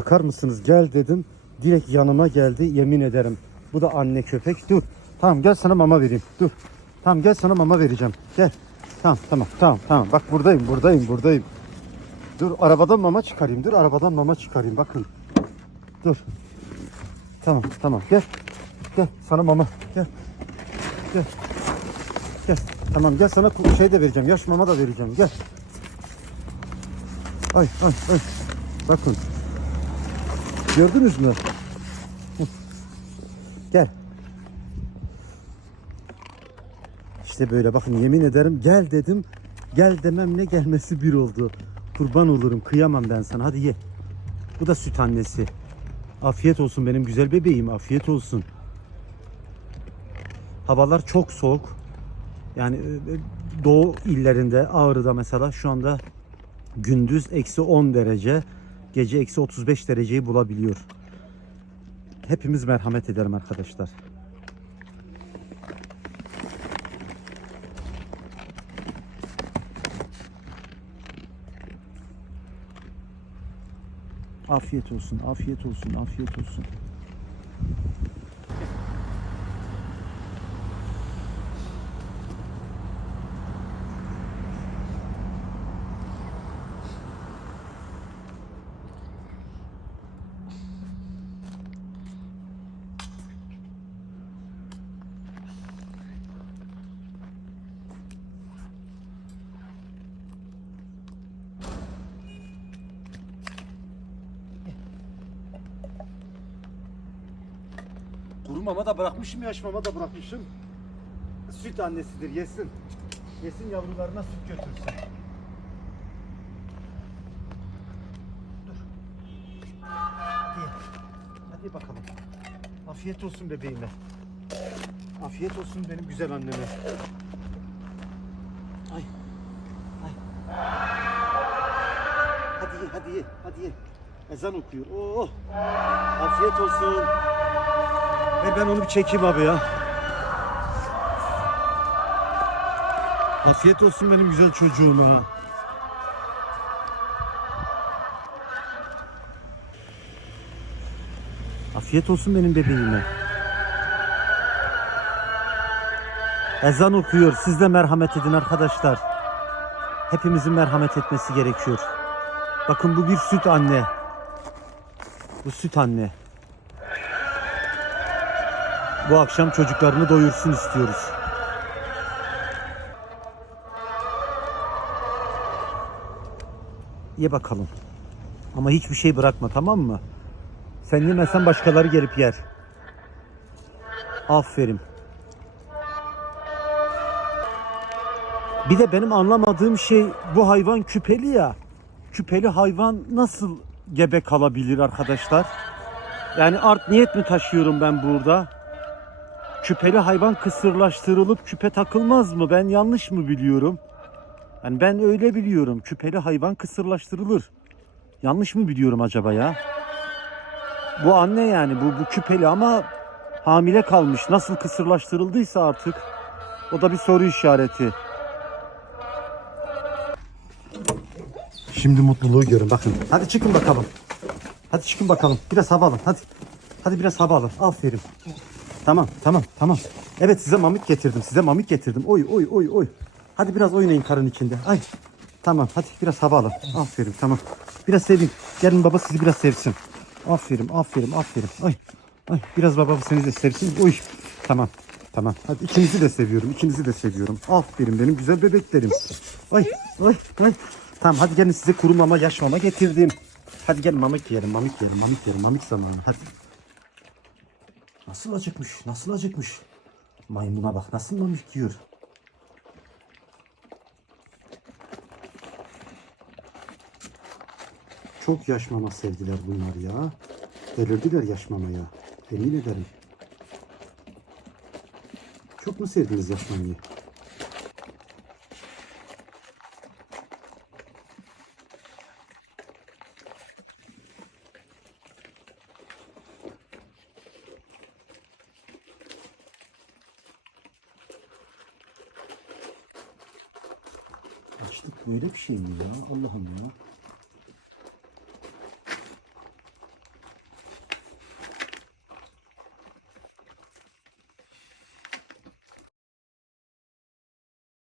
Bakar mısınız gel dedim. Direkt yanıma geldi yemin ederim. Bu da anne köpek. Dur. Tamam gel sana mama vereyim. Dur. Tamam gel sana mama vereceğim. Gel. Tamam tamam tamam tamam. Bak buradayım buradayım buradayım. Dur arabadan mama çıkarayım. Dur arabadan mama çıkarayım. Bakın. Dur. Tamam tamam gel. Gel sana mama. Gel. Gel. Gel. Tamam gel sana şey de vereceğim. Yaş mama da vereceğim. Gel. Ay ay ay. Bakın. Gördünüz mü? Gel. İşte böyle bakın yemin ederim gel dedim. Gel dememle gelmesi bir oldu. Kurban olurum kıyamam ben sana hadi ye. Bu da süt annesi. Afiyet olsun benim güzel bebeğim afiyet olsun. Havalar çok soğuk. Yani e, doğu illerinde Ağrı'da mesela şu anda gündüz eksi 10 derece, gece eksi 35 dereceyi bulabiliyor. Hepimiz merhamet edelim arkadaşlar. Afiyet olsun, afiyet olsun, afiyet olsun. Kuru da bırakmışım, yaş mama da bırakmışım. Süt annesidir, yesin. Yesin yavrularına süt götürsün. Dur. Hadi. Hadi bakalım. Afiyet olsun bebeğime. Afiyet olsun benim güzel anneme. Ay. Ay. Hadi ye, hadi ye, hadi ye. Ezan okuyor. Oo. Afiyet olsun. Ver ben onu bir çekeyim abi ya. Afiyet olsun benim güzel çocuğuma. Afiyet olsun benim bebeğime. Ezan okuyor. Siz de merhamet edin arkadaşlar. Hepimizin merhamet etmesi gerekiyor. Bakın bu bir süt anne. Bu süt anne. Bu akşam çocuklarını doyursun istiyoruz. Ye bakalım. Ama hiçbir şey bırakma tamam mı? Sen yemezsen başkaları gelip yer. Aferin. Bir de benim anlamadığım şey bu hayvan küpeli ya. Küpeli hayvan nasıl gebe kalabilir arkadaşlar? Yani art niyet mi taşıyorum ben burada? Küpeli hayvan kısırlaştırılıp küpe takılmaz mı? Ben yanlış mı biliyorum? Yani ben öyle biliyorum. Küpeli hayvan kısırlaştırılır. Yanlış mı biliyorum acaba ya? Bu anne yani bu, bu küpeli ama hamile kalmış. Nasıl kısırlaştırıldıysa artık o da bir soru işareti. Şimdi mutluluğu görün bakın. Hadi çıkın bakalım. Hadi çıkın bakalım. Biraz hava alın. Hadi. Hadi biraz hava alın. Aferin. Tamam, tamam, tamam. Evet size mamik getirdim. Size mamik getirdim. Oy, oy, oy, oy. Hadi biraz oynayın karın içinde. Ay. Tamam, hadi biraz hava alın. Aferin, tamam. Biraz sevin. Gelin baba sizi biraz sevsin. Aferin, aferin, aferin. Ay. Ay, biraz baba seni de sevsin. Oy. Tamam. Tamam. Hadi ikinizi de seviyorum. ikinizi de seviyorum. Aferin benim güzel bebeklerim. Ay, ay, ay. Tamam hadi gelin size kuru mama, yaş mama getirdim. Hadi gelin mamik yiyelim, mamik yiyelim, mamik yiyelim, mamik zamanı. Hadi. Nasıl acıkmış? Nasıl acıkmış? Maymuna bak nasıl mamik yiyor. Çok yaş mama sevdiler bunlar ya. Delirdiler yaş mamaya. Emin ederim. Çok mu sevdiniz yaş mamayı? Açlık böyle bir şey mi ya? Allah'ım ya.